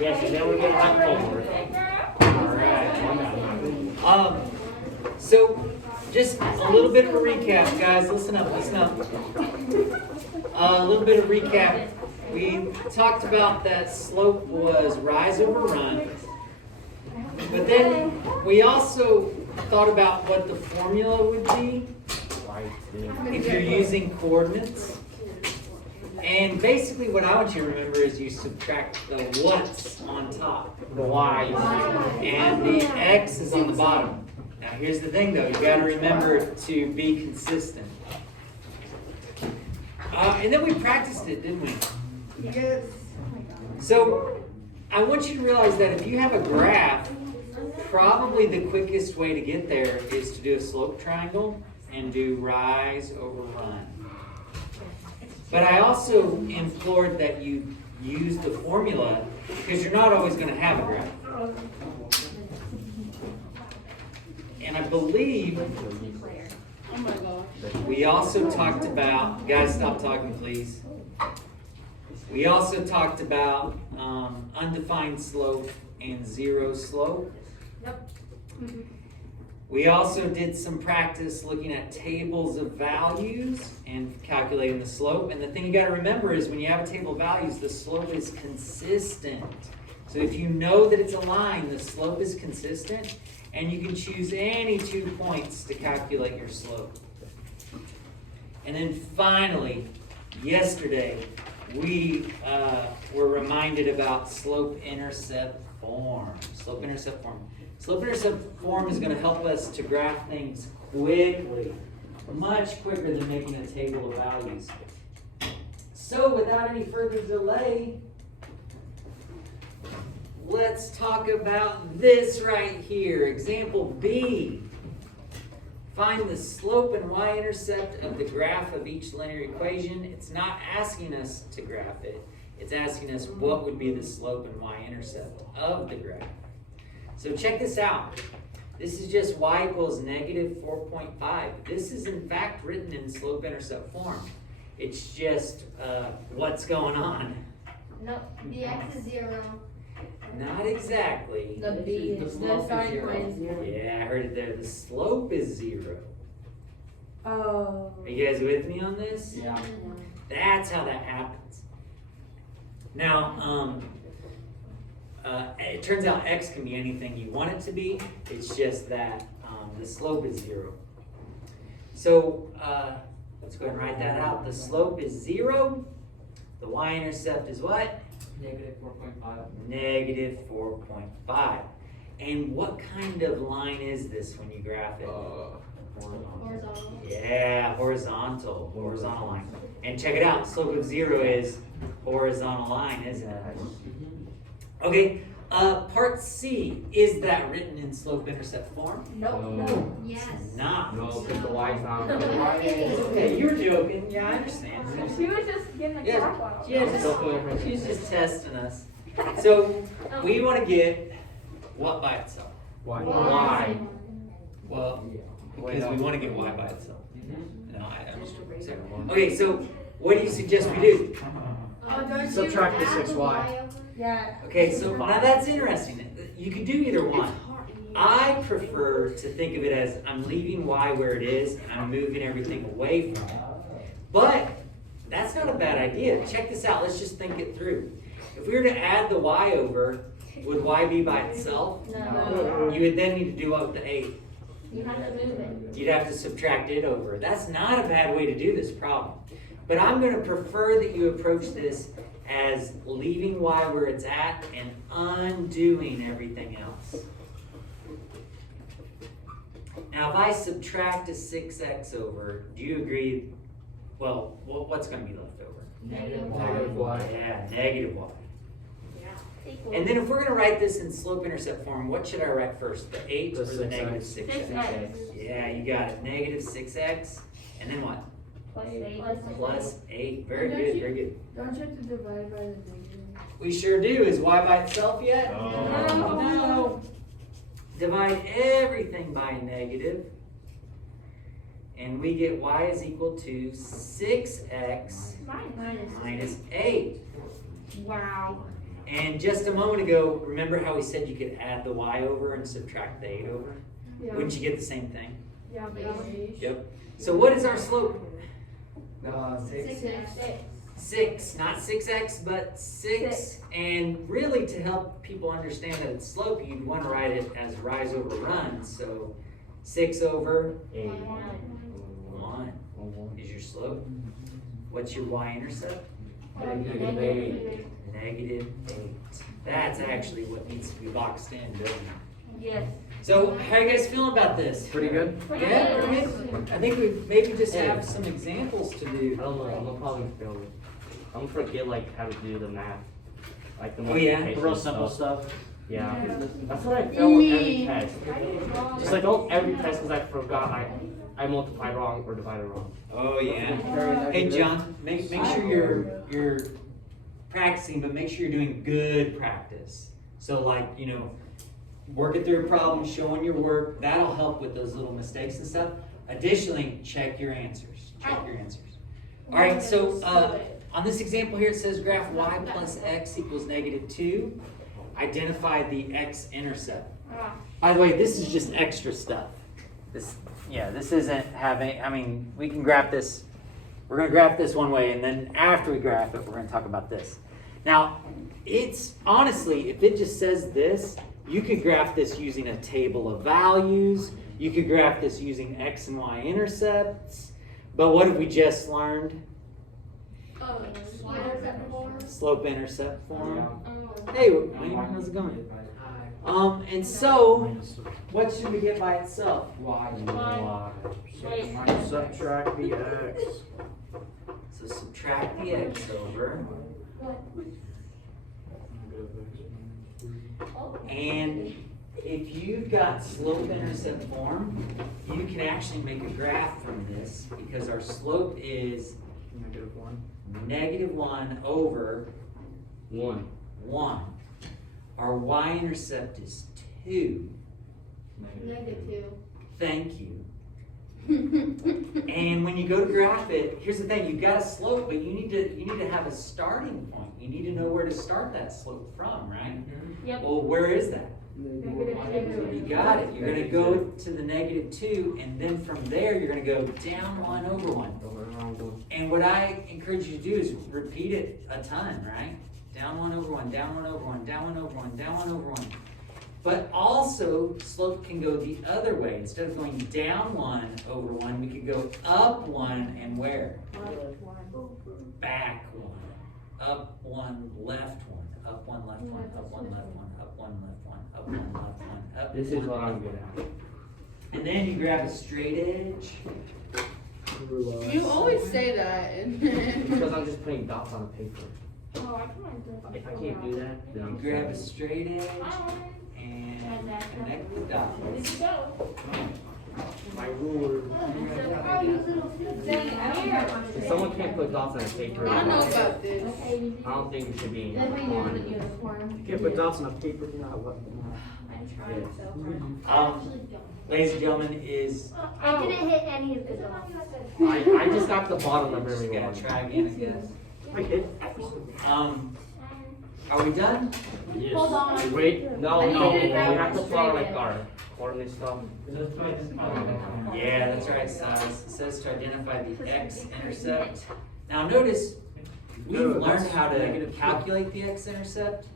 Yes, and then we get hot cold. All right. So just a little bit of a recap, guys. Listen up, listen up. A little bit of recap. We talked about that slope was rise over run. But then we also thought about what the formula would be if you're using coordinates. And basically what I want you to remember is you subtract the what's on top, the y's, and the x is on the bottom. Now here's the thing though, you got to remember to be consistent. And then we practiced it, didn't we? Yes. So I want you to realize that if you have a graph, probably the quickest way to get there is to do a slope triangle and do rise over run. But I also implored that you use the formula because you're not always going to have a graph. And I believe we also talked about, guys stop talking please. We also talked about undefined slope and zero slope. Yep. We also did some practice looking at tables of values and calculating the slope. And the thing you got to remember is when you have a table of values, the slope is consistent. So if you know that it's a line, the slope is consistent, and you can choose any 2 points to calculate your slope. And then finally, yesterday, we were reminded about slope-intercept form. Slope-intercept form. Slope-intercept form is going to help us to graph things quickly, much quicker than making a table of values. So without any further delay, let's talk about this right here. Example B. Find the slope and y-intercept of the graph of each linear equation. It's not asking us to graph it. It's asking us what would be the slope and y-intercept of the graph. So check this out. This is just y equals negative 4.5. This is in fact written in slope-intercept form. It's just what's going on. No, the x is 0. Not exactly. The B is the starting point is 0. Yeah, I heard it there. The slope is 0. Oh. Are you guys with me on this? Yeah. That's how that happens. Now, it turns out x can be anything you want it to be. It's just that the slope is 0. So let's go ahead and write that out. The slope is 0. The y-intercept is what? Negative 4.5. Negative 4.5. And what kind of line is this when you graph it? Horizontal. Yeah, horizontal line. And check it out, slope of 0 is horizontal line, isn't it? Okay, part C, is that written in slope-intercept form? Nope. Yes. Not. No, because the y's not. Okay, you were joking. Yeah, I understand. She was just getting the clock out. She's just testing us. So, we want to get what by itself? Y. Well, because we want to get y by itself. No, I'm just joking. Okay, so what do you suggest we do? Subtract the 6y. Yeah. Okay, so now that's interesting. You could do either one. I prefer to think of it as I'm leaving y where it is and I'm moving everything away from it. But that's not a bad idea. Check this out. Let's just think it through. If we were to add the y over, would y be by itself? No. You would then need to do up to 8. You have to move it. You'd have to subtract it over. That's not a bad way to do this problem. But I'm going to prefer that you approach this as leaving y where it's at and undoing everything else. Now, if I subtract a 6x over, do you agree? Well, what's going to be left over? Negative y. Yeah, negative y. And then if we're going to write this in slope-intercept form, what should I write first? The 8 or the negative 6x? Yeah, you got it. Negative 6x. And then what? Plus 8. Very good, very good. Don't you have to divide by the negative? We sure do. Is y by itself yet? No. Divide everything by a negative. And we get y is equal to 6x minus 8. Wow. And just a moment ago, remember how we said you could add the y over and subtract the 8 over? Yeah. Wouldn't you get the same thing? Yeah, but that one. Yep. So what is our slope? 6. 6, not 6x, but 6. And really, to help people understand that it's slope, you'd want to write it as rise over run. So 6 over 1 is your slope. What's your y-intercept? -8. Negative 8. That's actually what needs to be boxed in, doesn't it? Yes. So how are you guys feeling about this? Pretty good? Yeah, pretty good. I think we maybe just have some examples to I do. don't know, I'm gonna probably fail it. I'm gonna forget like how to do the math. Like the Oh, yeah? multiplication Real simple stuff. stuff. Yeah. That's what I fail with every test. Just like every test because I forgot I multiplied wrong or divided wrong. Oh yeah. Hey John, make sure you're practicing, but make sure you're doing good practice. So like, you know, working through a problem, showing your work, that'll help with those little mistakes and stuff. Additionally, check your answers. Check your answers. All right, so on this example here, it says graph y plus x equals -2. Identify the x-intercept. By the way, this is just extra stuff. This isn't having, I mean, we can graph this, we're gonna graph this one way, and then after we graph it, we're gonna talk about this. Now, it's, honestly, if it just says this, you could graph this using a table of values, you could graph this using x and y intercepts, but what have we just learned? Slope-intercept form. Hey, Wayne, how's it going? And so, what should we get by itself? Y. Subtract the x. So subtract the x over. And if you've got slope-intercept form, you can actually make a graph from this because our slope is -1 over 1. Our y-intercept is 2. -2. Thank you. And when you go to graph it, here's the thing: you've got a slope, but you need to have a starting point. You need to know where to start that slope from, right? Yep. Well, where is that? -2. You got it. You're going to go to the -2, and then from there, you're going to go down 1 over 1. And what I encourage you to do is repeat it a ton, right? Down 1 over 1, down 1 over 1, down 1 over 1, down 1 over 1. But also, slope can go the other way. Instead of going down 1 over 1, we could go up 1 and where? Back 1. Up 1, left 1. Up 1, left 1. Up 1, left 1. Up 1, left 1. Up 1, left 1. Up This is 1, what I'm left good 1. at. And then you grab a straight edge. You always say that. Because I'm just putting dots on a paper. Oh, I can like this. If I can't do that, then You I'm grab a straight edge and connect the dots. Did you go? my ruler. If someone can't put dots on a paper, I know about this. I don't think it should be Then we use on. the uniform. You can't put dots on a paper, you know what? I'm trying so hard. Ladies and gentlemen, is I didn't hit any of the dots. I just got the bottom of just every gotta one. try again, I guess. I hit. Are we done? Yes. Hold on. Wait, no, I need no, to we grab have to the follow straight like edge. our coordinate stuff. Yeah, that's right, Silas. It says to identify the x-intercept. Now notice, we've No, learned that's how to negative. calculate the x-intercept.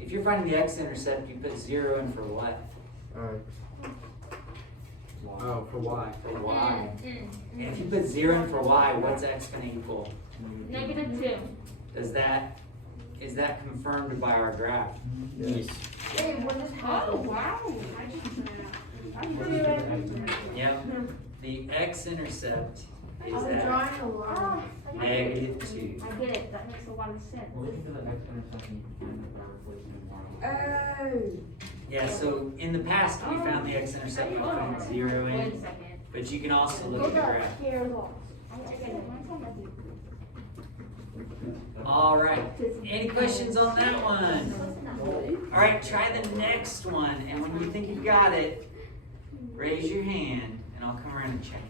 If you're finding the x-intercept, you put 0 in for what? Alright. Oh, for Y. For y. And if you put 0 in for y, what's x gonna equal? -2. Is that confirmed by our graph? Yes. Hey, what just happened? Oh, wow. That's pretty random. Yep. The x-intercept is I'm at drawing a line. -2. I get it. That makes a lot of sense. Yeah, so in the past, we found the x-intercept by putting 0 Wait a in, second. but you can also look at the graph. Hair loss. I get it. All right, any questions on that one? All right, try the next one, and when you think you got it, raise your hand, and I'll come around and check it.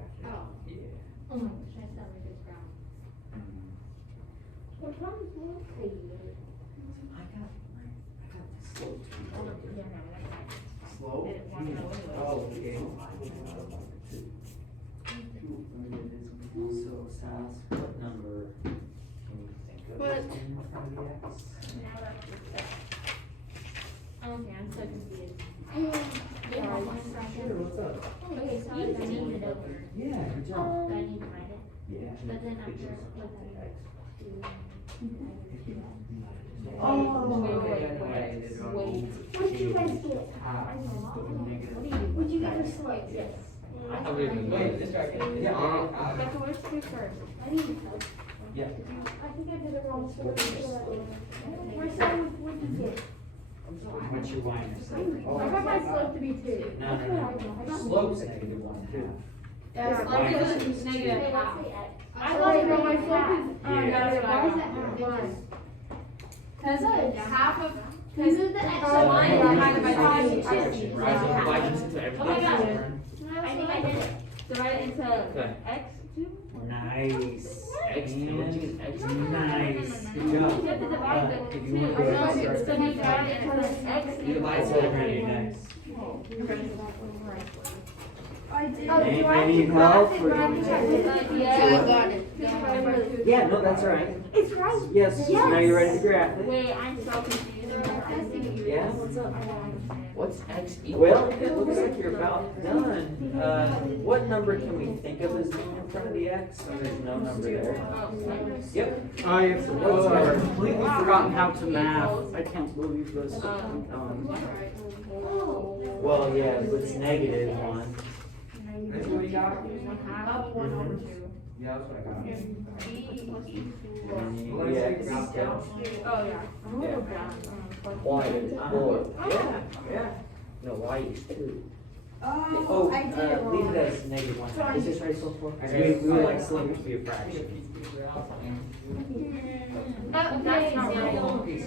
graphic. Oh. Yeah. Oh my gosh, I sound like it's brown. What one is more favorite? I got slope. Slow. Oh, okay. So, Sal, what number can you think of? What? In front of the X? Okay, I'm so confused. Yeah, one second. what's up? Okay, so I need it over. Yeah, good Do I need to write it? Yeah. But then after, Pictures. What did you guys get? What you get for slope? Yes. I don't even know. Yeah. Becca, where's your first? I need help. Yeah. I think I did it wrong. Where's some, what did you get? What's your y intercept? I got my slope to be 2. No. Slope's -1/2. Yeah, slope is negative half. I I thought it no, was my slope half. is, Yeah. yeah, Why is it half? Because half of, Because of the extra Oh, line. yeah, I kind of divided by it two. into- Right, so divide it into everything. Oh my God. I think I did it. divide it into Okay. x 2? Nice. X, what you mean, X? Nice. Good You job. have to divide the If 2. you want to go ahead and So start you divide it into x. You divide it already, nice. I did. Oh, do I need help? Yeah, I got it. Yeah, no, that's all right. It's right. Yes, Yes. now you're ready to graph it. Wait, I'm so confused. Yeah, what's up? What's X equal? Well, it looks like you're about done. What number can we think of as being in front of the X? Oh, there's no number there. Yep. I've What's our- completely forgotten how to math. I can't believe this. Well, yeah, it's -1. That's what you got? Up 1 over 2. Yeah, that's what I got. And you X down. Oh, yeah. Y is 4. Yeah. No, Y is 2. Oh, leave it as -1. Is this right so far? We would like slope to be a fraction. That's not real. It's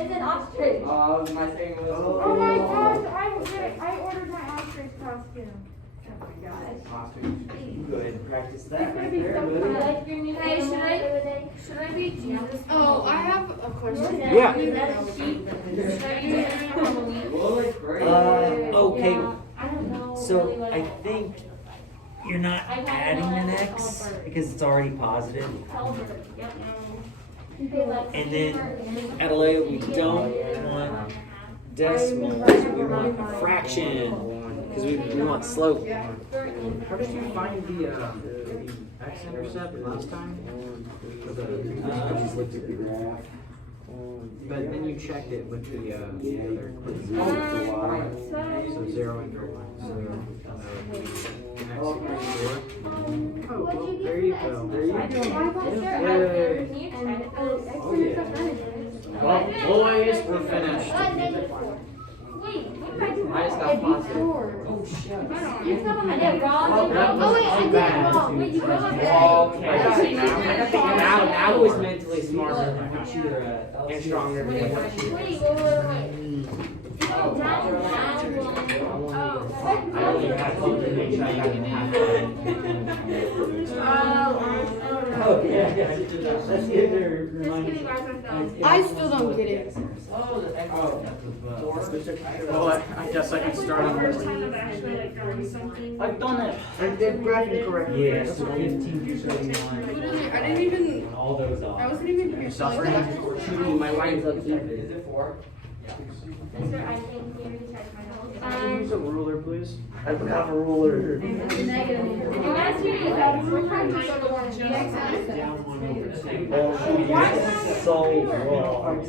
an ostrich. My thing was. Oh my gosh, I ordered my ostrich costume. Oh my gosh. Go ahead and practice that It's gonna right be there, so buddy. fun. Like your new Hey, should I- today? Should I be Jesus? Oh, I have a question. Yeah. Should I be Halloween? Okay, I don't know. so really what I think you're not adding an X because it's already positive. Albert. Yep. They like And then Albert. at a layer, we don't want decimals, we want a fraction, because we want slope. How did you find the x-intercept last time? For the, Just looked at the graph. but then you checked it with the other. So 0 and 1. So, oh, well, there you go. There you go. Oh, yeah. Well, boys, we're finished. Wait, what did I do? I just got positive. Oh, shit. I did wrong. Oh, wait, I did it wrong. Wait, you got Okay. Now is mentally smarter What's your, and stronger. Wait. Oh, down one. I only had to make sure I got it half. Oh, yeah. Let's get their reminder. I still don't get it. Well, I guess I can start on First this. time I've actually like done something. I've done it. I did graphing correctly. Yeah, so 15 through 31. Literally, I didn't even, And all those off. I wasn't even here. So like that. Shooting, my line's up here. Is it 4? Mr. I think you recheck my notes. Can you use a ruler, please? I don't have a ruler. Negative. You guys do that. We're trying to show the one So wrong.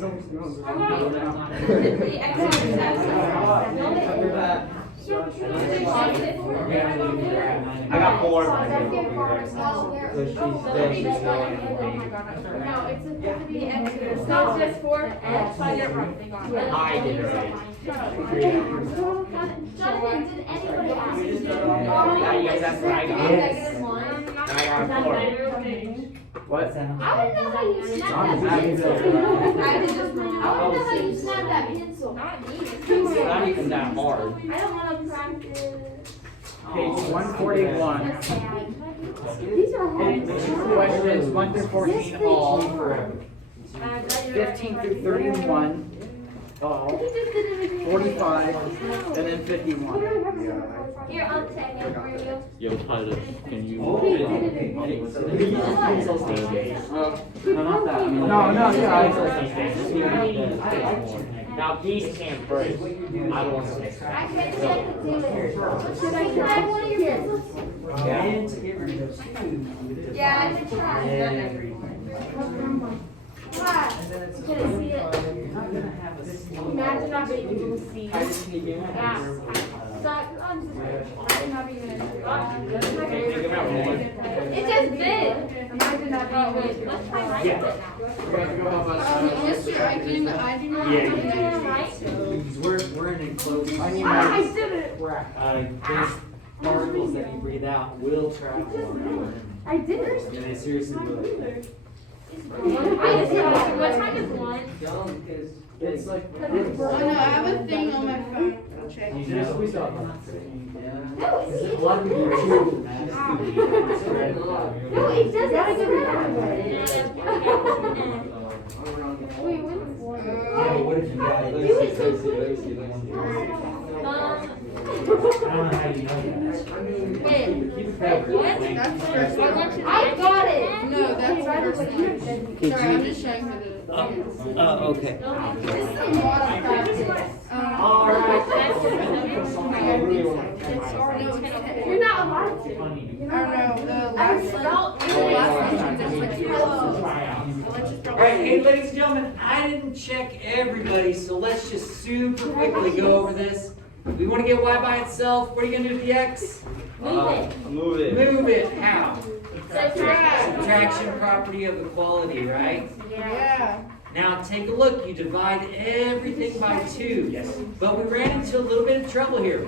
The I got 4. No, it's supposed to be X. It's not just 4. X. I did it right. They got it. I did it right. Jonathan, did anybody ask you? Yeah, yes, that's what I got. Yes. Negative 1. I got 4. Zero page. What? I wanna know how you snap on that the back. pencil. I just I wanna know how you snap that pencil. not me. It's not even that hard. I don't wanna practice. Page 141. These are hard. Questions 1 through 14 all. 15 through 31 all. 45 and then 51. Here, I'll take it for you. Yo, Tyler, can you? No, not that. No, yeah. Now these can't break. I don't want to. I can't check the tailor. Should I grab one of your pencils? And to get rid of two. Yeah, I can try. What? Can I see it? Imagine not being able to see. I just need to get Yeah. So, I'm just not being able to It just bit. Imagine not being able to Let's try right Yeah. foot Yes, sir, I do not. Yeah, now. you do. Right? Because we're in enclosed. I need I my. did it. Those particles that you breathe out will travel around. I did it. And they seriously will. What time is lunch? It's like. Oh no, I have a thing on my phone. I'll check. You just squeeze up. No, it's A lot of people are too. No, it doesn't. Wait, what? What if you got it? Do it so quickly. What? That's the first one. I got it. No, that's the first one. Sorry, I'm just showing her the. Okay. This is a lot of practice. All right. You're not allowed to. I don't know, the last one. The last one. All right, hey, ladies and gentlemen, I didn't check everybody, so let's just super quickly go over this. We want to get y by itself. What are you going to do with the x? Move it. Move it. Move it. How? Subtract. Subtraction property of equality, right? Yeah. Now take a look. You divide everything by 2. Yes. But we ran into a little bit of trouble here.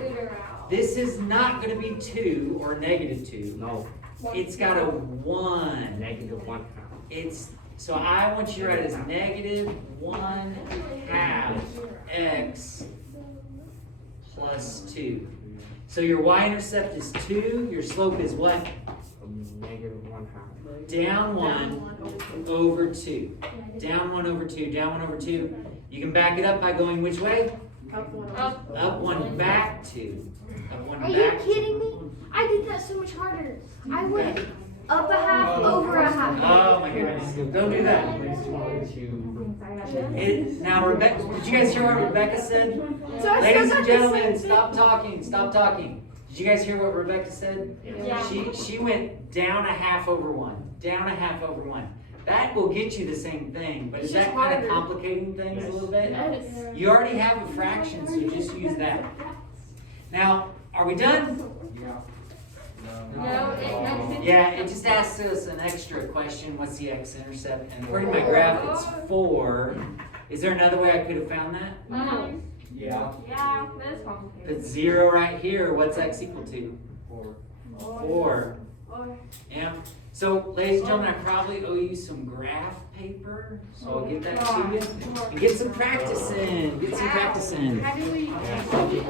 This is not going to be 2 or negative 2. No. It's got a 1. Negative 1 half. It's so I want you to write it as negative 1/2 x plus 2. So your y-intercept is 2. Your slope is what? Negative 1 half. Down 1 over 2. Down 1 over 2. Down 1 over 2. You can back it up by going which way? Up. Up 1, back 2. Up 1, Are you back 2. kidding me? I did that so much harder. I went up a half, over a half. Oh my goodness. Don't do that. Now, Rebecca, did you guys hear what Rebecca said? So I Ladies still and got the gentlemen, same thing. stop talking. Stop talking. Did you guys hear what Rebecca said? Yeah. She went down a half over 1. Down a half over 1. That will get you the same thing, but is that kind of complicating things a little bit? You already have a fraction, so just use that. Now, are we done? No, Yeah, it just asks us an extra question. What's the x-intercept? And according to my graph, it's 4. Is there another way I could have found that? No. Yeah. Yeah, that's complicated. Put 0 right here. What's x equal to? 4. Yeah. So, ladies and gentlemen, I probably owe you some graph paper. So I'll get that to you. And get some practice in. Get some practice in. How do we?